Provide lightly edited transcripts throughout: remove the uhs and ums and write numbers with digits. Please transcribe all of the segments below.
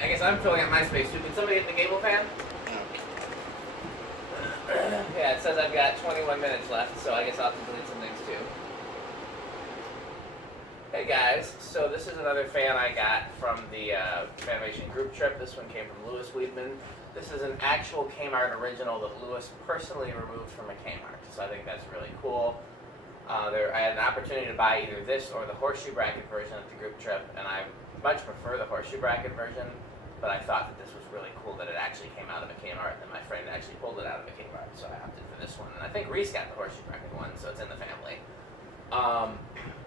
I guess I'm filling up my space too. Can somebody get the Gable fan? Yeah, it says I've got 21 minutes left, so I guess I'll have to delete some things too. Hey guys, so this is another fan I got from the Fanimation group trip. This one came from Lewis Weedman. This is an actual Kmart original that Lewis personally removed from a Kmart, so I think that's really cool. I had an opportunity to buy either this or the horseshoe bracket version at the group trip, and I much prefer the horseshoe bracket version, but I thought that this was really cool that it actually came out of a Kmart, and my friend actually pulled it out of a Kmart, so I opted for this one. And I think Reese got the horseshoe bracket one, so it's in the family.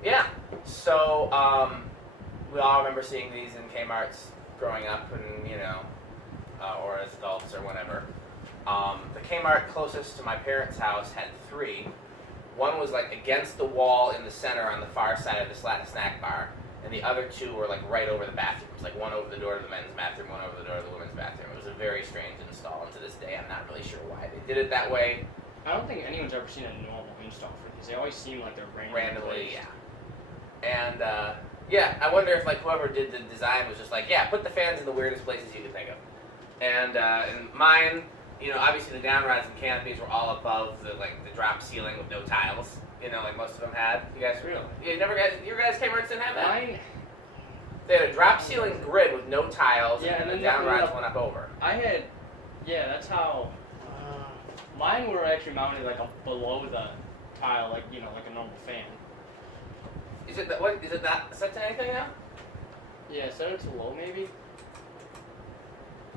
Yeah, so we all remember seeing these in Kmart's growing up, and or as adults or whatever. The Kmart closest to my parents' house had 3. One was like against the wall in the center on the far side of the snack bar, and the other 2 were like right over the bathrooms, like one over the door to the men's bathroom, one over the door to the women's bathroom. It was a very strange install, and to this day I'm not really sure why they did it that way. I don't think anyone's ever seen a normal install for these. They always seem like they're randomly, yeah. And yeah, I wonder if like whoever did the design was just like, yeah, put the fans in the weirdest places you could think of. And mine, obviously the down rods and canopies were all above the drop ceiling with no tiles. Like most of them had. You guys really? Your guys Kmart's didn't have that? Mine. They had a drop ceiling grid with no tiles, Yeah, and the down rods went up over. I had, yeah, that's how. Mine were actually mounted like below the tile, like like a normal fan. Is it not set to anything now? Yeah, set it to low maybe.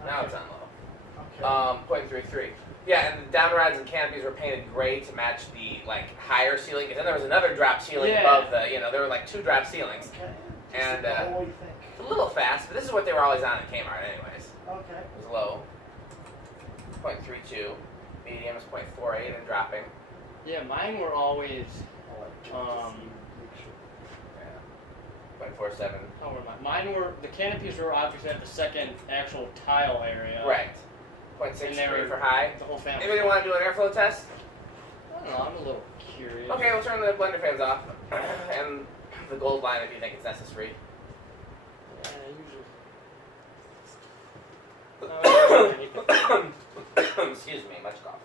Now it's on low. Okay. 0.33. Yeah, and the down rods and canopies were painted gray to match the higher ceiling. And then there was another drop ceiling above the. There were 2 drop ceilings. Okay. And What do you think? it's a little fast, but this is what they were always on at Kmart, anyways. Okay. It was low. 0.32. Medium is 0.48 and dropping. Yeah, mine were always. I'll check to see, make sure. Yeah. 0.47. How were mine? Mine were the canopies were obviously at the second actual tile area. Right. And they 0.63 were for high. The whole family. Anybody want to do an airflow test? I don't know. I'm a little curious. Okay, we'll turn the blender fans off. And the gold line if you think it's necessary. Yeah, usually. Excuse me, much coughing.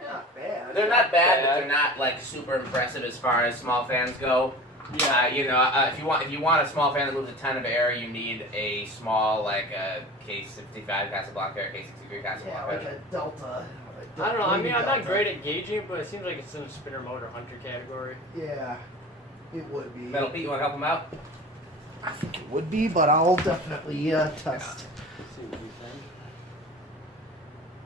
They're not bad. They're not bad, but they're not super impressive as far as small fans go. Yeah. If you want a small fan that moves a ton of air, you need a small a K65 Casablanca or K63 Casablanca. Yeah, like a Delta. I don't know. I mean, I'm not great at gauging it, but it seems like it's in the spinner motor hunter category. Yeah, it would be. Metal Pete, you want to help him out? I think it would be, but I'll definitely test. See what you think.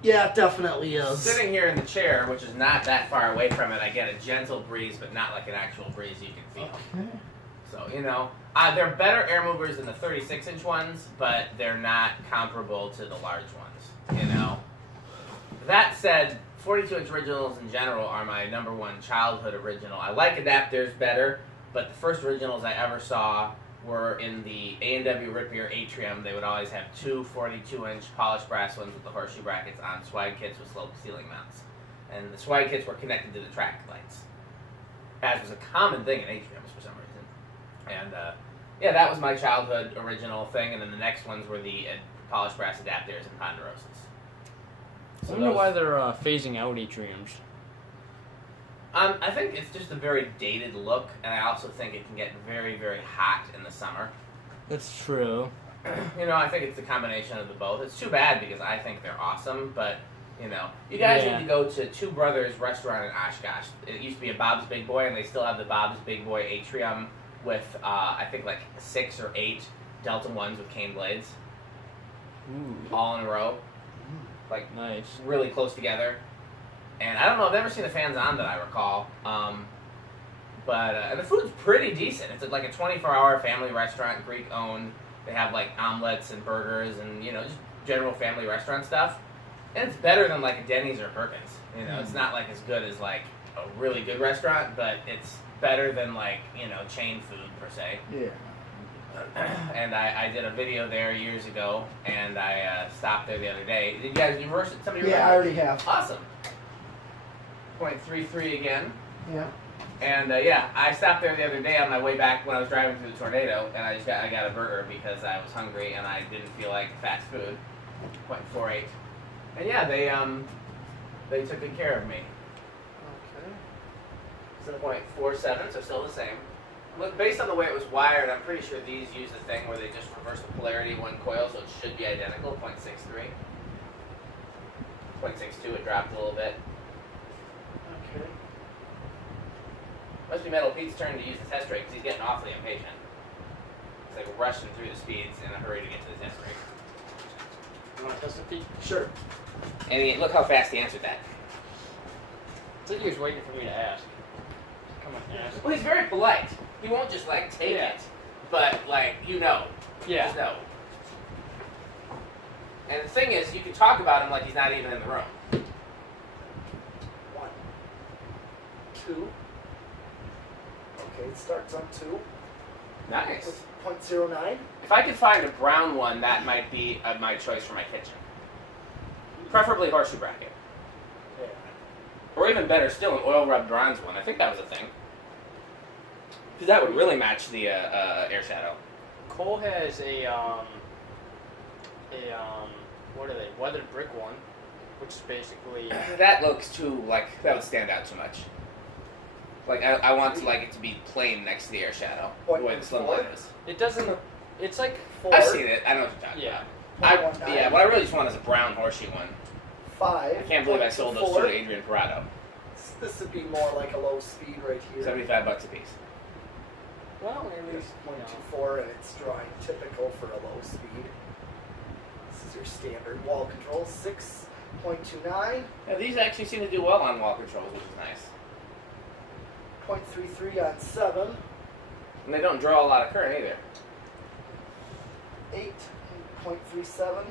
Yeah, it definitely is. Sitting here in the chair, which is not that far away from it, I get a gentle breeze, but not like an actual breeze you can feel. Okay. So, they're better air movers than the 36-inch ones, but they're not comparable to the large ones, That said, 42-inch originals in general are my #1 childhood original. I like adapters better, but the first originals I ever saw were in the A&W Rippier Atrium. They would always have 2 42-inch polished brass ones with the horseshoe brackets on swag kits with sloped ceiling mounts. And the swag kits were connected to the track lights, as was a common thing in atriums for some reason. And yeah, that was my childhood original thing. And then the next ones were the polished brass adapters and Ponderosas. I wonder why they're phasing out atriums. I think it's just a very dated look, and I also think it can get very, very hot in the summer. That's true. I think it's the combination of the both. It's too bad because I think they're awesome, but, you guys need to go to Two Brothers restaurant in Oshkosh. It used to be a Bob's Big Boy, and they still have the Bob's Big Boy atrium with, I think, 6 or 8 Delta 1s with cane blades. Ooh. All in a row. Nice. Really close together. And I don't know, I've never seen the fans on that I recall. But the food's pretty decent. It's like a 24-hour family restaurant, Greek-owned. They have omelets and burgers and, just general family restaurant stuff. And it's better than a Denny's or Perkins. It's not as good as a really good restaurant, but it's better than chain food per se. Yeah. And I did a video there years ago, and I stopped there the other day. Did you guys reverse it? Somebody Yeah, I already have. Awesome. 0.33 again. Yeah. And yeah, I stopped there the other day on my way back when I was driving through the tornado, and I got a burger because I was hungry and I didn't feel like fast food. 0.48. And yeah, they took good care of me. Okay. 0.47, so still the same. Look, based on the way it was wired, I'm pretty sure these use a thing where they just reverse the polarity of one coil, so it should be identical. 0.63. 0.62, it dropped a little bit. Okay. Must be Metal Pete's turn to use the test rate because he's getting awfully impatient. It's like rushing through the speeds in a hurry to get to the test rate. You want to test it, Pete? Sure. And look how fast he answered that. I think he was waiting for me to ask. Come on, ask. Well, he's very polite. He won't just like take Yeah. it, but like Yeah. just know. And the thing is, you can talk about him like he's not even in the room. 1, 2. Okay, it starts on 2. Nice. With 0.09. If I could find a brown one, that might be my choice for my kitchen. Preferably horseshoe bracket. Yeah. Or even better still, an oil rubbed bronze one. I think that was a thing. Because that would really match the air shadow. Cole has a what are they? Weathered brick one, which is basically That looks too, like, that would stand out too much. Like, I want to like it to be plain next to the air shadow. The way the slim line is. it doesn't. It's like 4. I've seen it. I know what you're talking yeah. about. 0.19. Yeah, what I really just want is a brown horseshoe one. 5. I can't believe I sold those two 0.24. to Adrian Parado. This would be more like a low speed right here. $75 a piece. Well, at least It's 0.24 and it's drawing typical for a low speed. This is your standard wall control. 6.29. Yeah, these actually seem to do well on wall controls, which is nice. 0.33 on 7. And they don't draw a lot of current either. 8.37.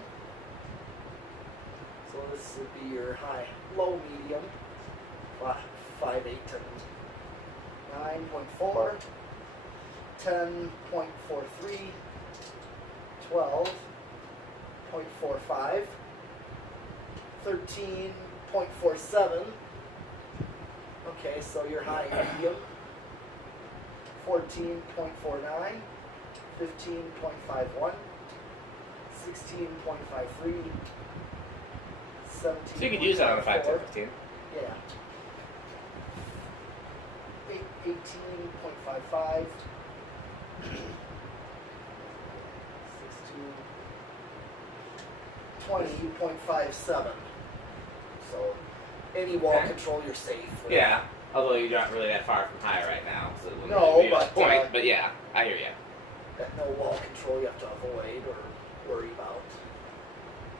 So this would be your high, low, medium. 5, 8, and 9.4. 10.43. 12.45. 13.47. Okay, so your high, medium. 14.49. 15.51. 16.53. 17. So you could use that on a 51015. Yeah. 18.55. 20.57. So any wall Okay. control, you're safe with. Yeah, although you're not really that far from high right now, so it wouldn't No, really be much but, point. But yeah, I hear you. That no wall control you have to avoid or worry about.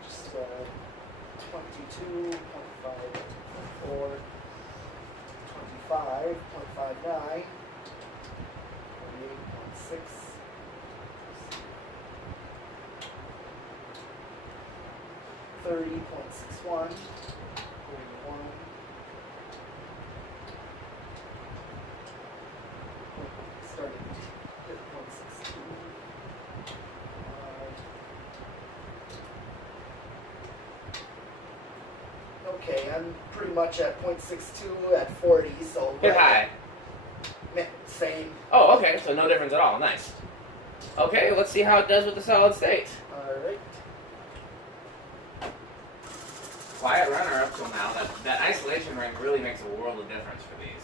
Just 22.54, 25.59, 28.6, 30.61, 41. Starting at 0.62. Okay, I'm pretty much at 0.62 at 40, so Hit high. Same. Oh, okay, so no difference at all. Nice. Okay, let's see how it does with the solid state. Alright. Quiet runner up till now. That isolation ring really makes a world of difference for these.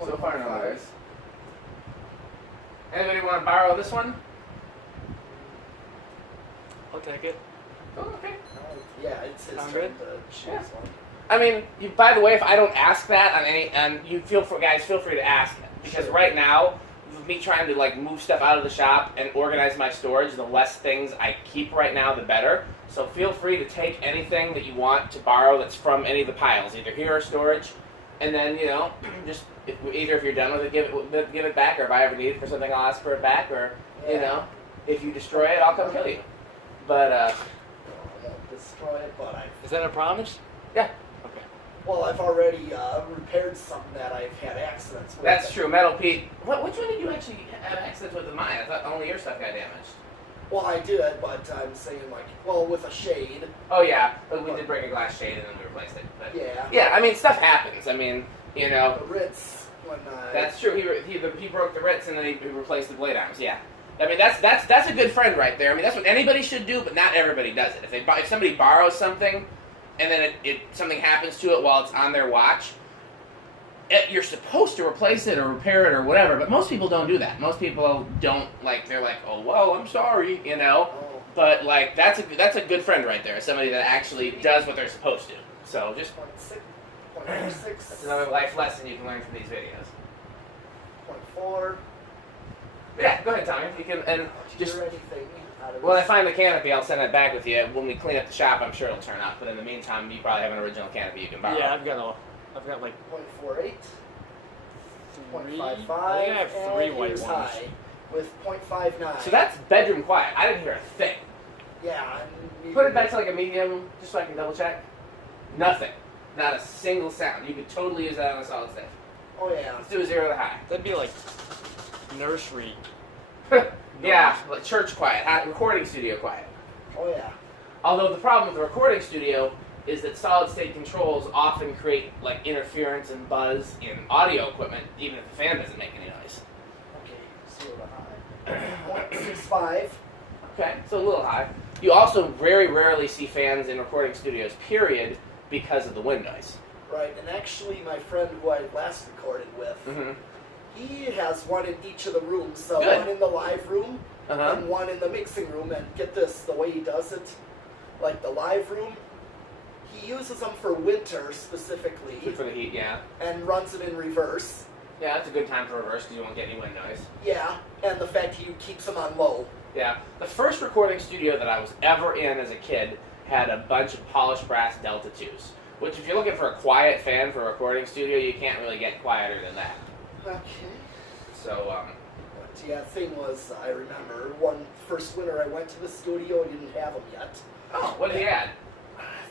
So far, no worries. Anybody want to borrow this one? I'll take it. Oh, okay. Yeah, it's his Sound turn good? to choose Yeah. one. I mean, by the way, if I don't ask that on any, and you feel free to ask, because Sure. right now, with me trying to like move stuff out of the shop and organize my storage, the less things I keep right now, the better. So feel free to take anything that you want to borrow that's from any of the piles, either here or storage, and then just either if you're done with it, give it back, or if I ever need it for something, I'll ask for it back, or Yeah. if you destroy it, I'll come kill you. But I won't destroy it, but I. Is that a promise? yeah. Okay. Well, I've already repaired something that I've had accidents with. That's true. Metal Pete. Which one did you actually have accidents with in mine? I thought only your stuff got damaged. Well, I did, but I'm saying like, well, with a shade. Oh yeah, but we did break a glass shade and then we replaced it. But Yeah. yeah, I mean stuff happens. I mean, you know. The Ritz when. That's true. He broke the Ritz and then he replaced the blade arms. Yeah. I mean that's a good friend right there. I mean that's what anybody should do, but not everybody does it. If somebody borrows something, and then something happens to it while it's on their watch, you're supposed to replace it or repair it or whatever. But most people don't do that. Most people don't they're like, oh well, I'm sorry, you know. Oh, But like that's a good friend right there. Somebody that actually does what they're supposed to. So just 0.6. that's another life lesson you can learn from these videos. 0.4. Yeah, go ahead, Tommy. You can and Did just. you hear anything out of When I this? find the canopy, I'll send it back with you. When we clean up the shop, I'm sure it'll turn up. But in the meantime, you probably have an original canopy you can borrow. Yeah, I've got like 0.48. three. 0.55. I think I have three and white here's ones. high with 0.59. So that's bedroom quiet. I didn't hear a thing. Yeah. And Put it back to like a medium, just so I can double check. Nothing. Not a single sound. You could totally use that on a solid state. Oh yeah. Let's do a 0 to high. That'd be like nursery. Yeah, like church quiet, recording studio quiet. Oh yeah. Although the problem with the recording studio is that solid state controls often create like interference and buzz in audio equipment, even if the fan doesn't make any noise. Okay. 0 to high. 0.65. Okay, so a little high. You also very rarely see fans in recording studios, period, because of the wind noise. Right. And actually, my friend who I last recorded with, Mm-hmm. he has one in each of the rooms. So Good. one in the live room Uh-huh. and one in the mixing room. And get this, the way he does it, like the live room, he uses them for winter specifically, Good for the heat, yeah. and runs them in reverse. Yeah, that's a good time to reverse because you won't get any wind noise. Yeah, and the fact he keeps them on low. Yeah. The first recording studio that I was ever in as a kid had a bunch of polished brass Delta 2s, which if you're looking for a quiet fan for a recording studio, you can't really get quieter than that. Okay. So, But yeah, thing was, I remember one first winter I went to the studio, he didn't have them yet. oh, what did he add?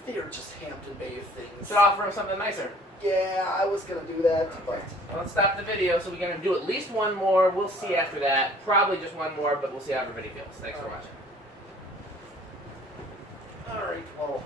They were just Hampton Bay things. Should offer him something nicer. Yeah, I was gonna do that, but Well, let's stop the video. So we're going to do at least one more. We'll see after that. Probably just one more, but we'll see how everybody feels. Thanks for watching. alright, well,